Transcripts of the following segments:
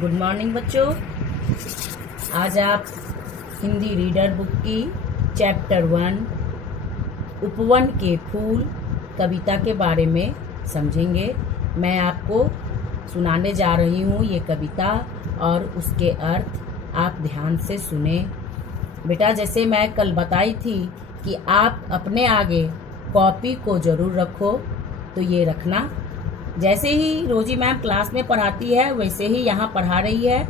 Good morning बच्चों। आज आप हिंदी रीडर बुक की चैप्टर 1 उपवन के फूल कविता के बारे में समझेंगे। मैं आपको सुनाने जा रही हूँ ये कविता और उसके अर्थ आप ध्यान से सुने। बेटा, जैसे मैं कल बताई थी कि आप अपने आगे कॉपी को ज़रूर रखो, तो ये रखना। जैसे ही रोजी मैम क्लास में पढ़ाती है वैसे ही यहाँ पढ़ा रही है।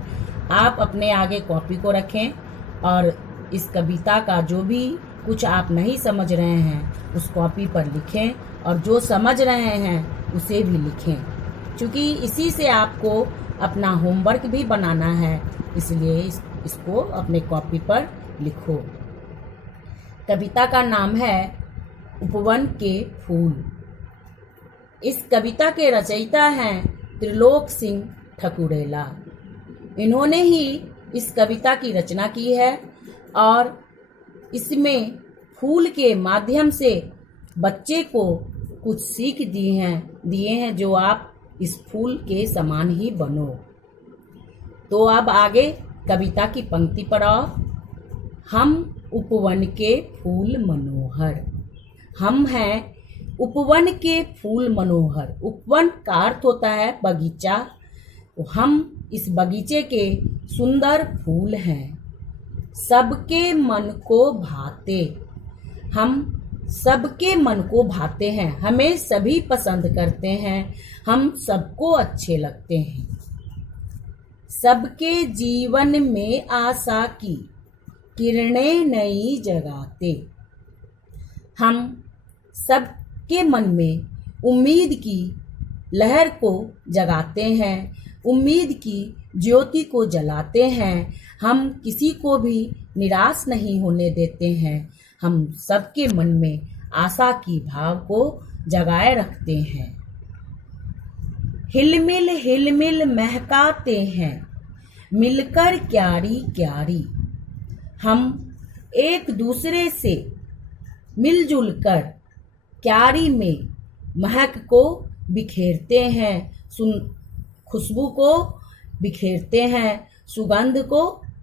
आप अपने आगे कॉपी को रखें और इस कविता का जो भी कुछ आप नहीं समझ रहे हैं उस कॉपी पर लिखें, और जो समझ रहे हैं उसे भी लिखें, क्योंकि इसी से आपको अपना होमवर्क भी बनाना है। इसलिए इसको अपने कॉपी पर लिखो। कविता का नाम है उपवन के फूल। इस कविता के रचयिता हैं त्रिलोक सिंह ठकुरेला। इन्होंने ही इस कविता की रचना की है और इसमें फूल के माध्यम से बच्चे को कुछ सीख दिए हैं जो आप इस फूल के समान ही बनो। तो अब आगे कविता की पंक्ति पर आओ। हम उपवन के फूल मनोहर। हम हैं उपवन के फूल मनोहर। उपवन का अर्थ होता है बगीचा। हम इस बगीचे के सुंदर फूल हैं, सबके मन को भाते। हम सबके मन को भाते हैं, हमें सभी पसंद करते हैं, हम सबको अच्छे लगते हैं। सबके जीवन में आशा की किरणें नई जगाते। हम सब के मन में उम्मीद की लहर को जगाते हैं, उम्मीद की ज्योति को जलाते हैं। हम किसी को भी निराश नहीं होने देते हैं। हम सबके मन में आशा की भाव को जगाए रखते हैं। हिलमिल हिलमिल महकाते हैं, मिलकर क्यारी क्यारी। हम एक दूसरे से मिलजुल कर क्यारी में महक को बिखेरते हैं, खुशबू को बिखेरते हैं, सुगंध को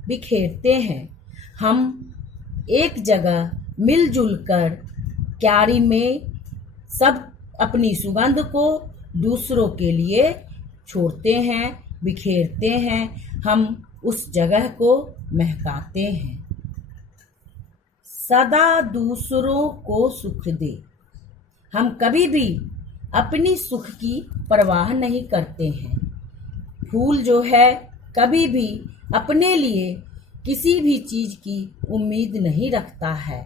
बिखेरते हैं। हम एक जगह मिलजुल कर क्यारी में सब अपनी सुगंध को दूसरों के लिए छोड़ते हैं, बिखेरते हैं। हम उस जगह को महकाते हैं। सदा दूसरों को सुख दे। हम कभी भी अपनी सुख की परवाह नहीं करते हैं। फूल जो है कभी भी अपने लिए किसी भी चीज की उम्मीद नहीं रखता है।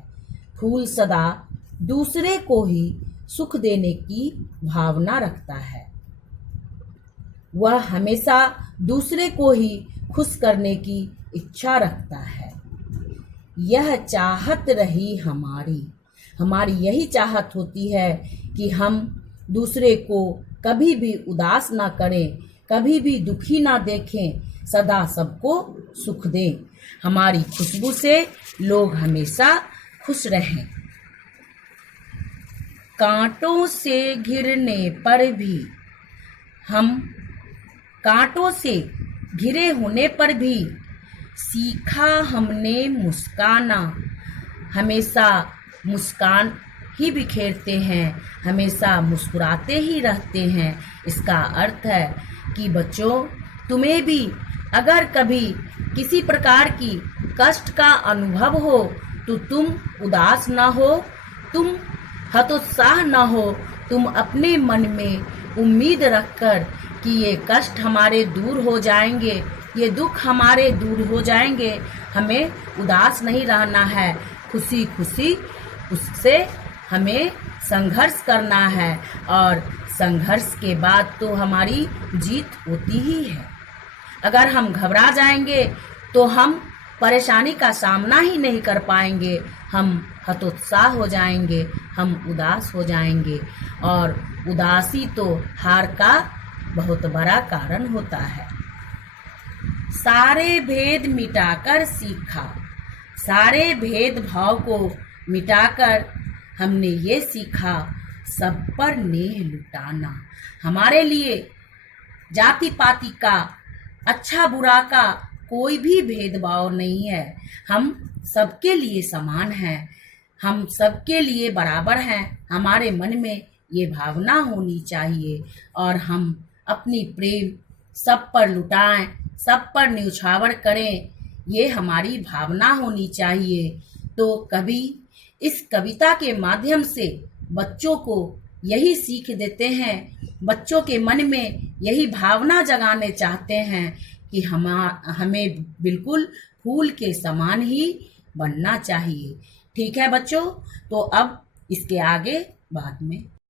फूल सदा दूसरे को ही सुख देने की भावना रखता है। वह हमेशा दूसरे को ही खुश करने की इच्छा रखता है। यह चाहत रही हमारी यही चाहत होती है कि हम दूसरे को कभी भी उदास ना करें, कभी भी दुखी ना देखें, सदा सबको सुख दें। हमारी खुशबू से लोग हमेशा खुश रहें। कांटों से घिरने पर भी हम कांटों से घिरे होने पर भी सीखा हमने मुस्काना। हमेशा मुस्कान ही बिखेरते हैं, हमेशा मुस्कुराते ही रहते हैं। इसका अर्थ है कि बच्चों, तुम्हें भी अगर कभी किसी प्रकार की कष्ट का अनुभव हो तो तुम उदास ना हो, तुम हतोत्साह ना हो। तुम अपने मन में उम्मीद रखकर कि ये कष्ट हमारे दूर हो जाएंगे, ये दुख हमारे दूर हो जाएंगे। हमें उदास नहीं रहना है, खुशी खुशी उससे हमें संघर्ष करना है, और संघर्ष के बाद तो हमारी जीत होती ही है। अगर हम घबरा जाएंगे तो हम परेशानी का सामना ही नहीं कर पाएंगे, हम हतोत्साह हो जाएंगे, हम उदास हो जाएंगे, और उदासी तो हार का बहुत बड़ा कारण होता है। सारे भेद मिटाकर सीखा। सारे भेदभाव को मिटाकर हमने ये सीखा, सब पर नेह लुटाना। हमारे लिए जाति पाति का अच्छा बुरा का कोई भी भेदभाव नहीं है। हम सबके लिए समान हैं, हम सबके लिए बराबर हैं। हमारे मन में ये भावना होनी चाहिए और हम अपनी प्रेम सब पर लुटाएं, सब पर न्यौछावर करें, ये हमारी भावना होनी चाहिए। तो कभी इस कविता के माध्यम से बच्चों को यही सीख देते हैं, बच्चों के मन में यही भावना जगाने चाहते हैं कि हमें बिल्कुल फूल के समान ही बनना चाहिए। ठीक है बच्चों, तो अब इसके आगे बाद में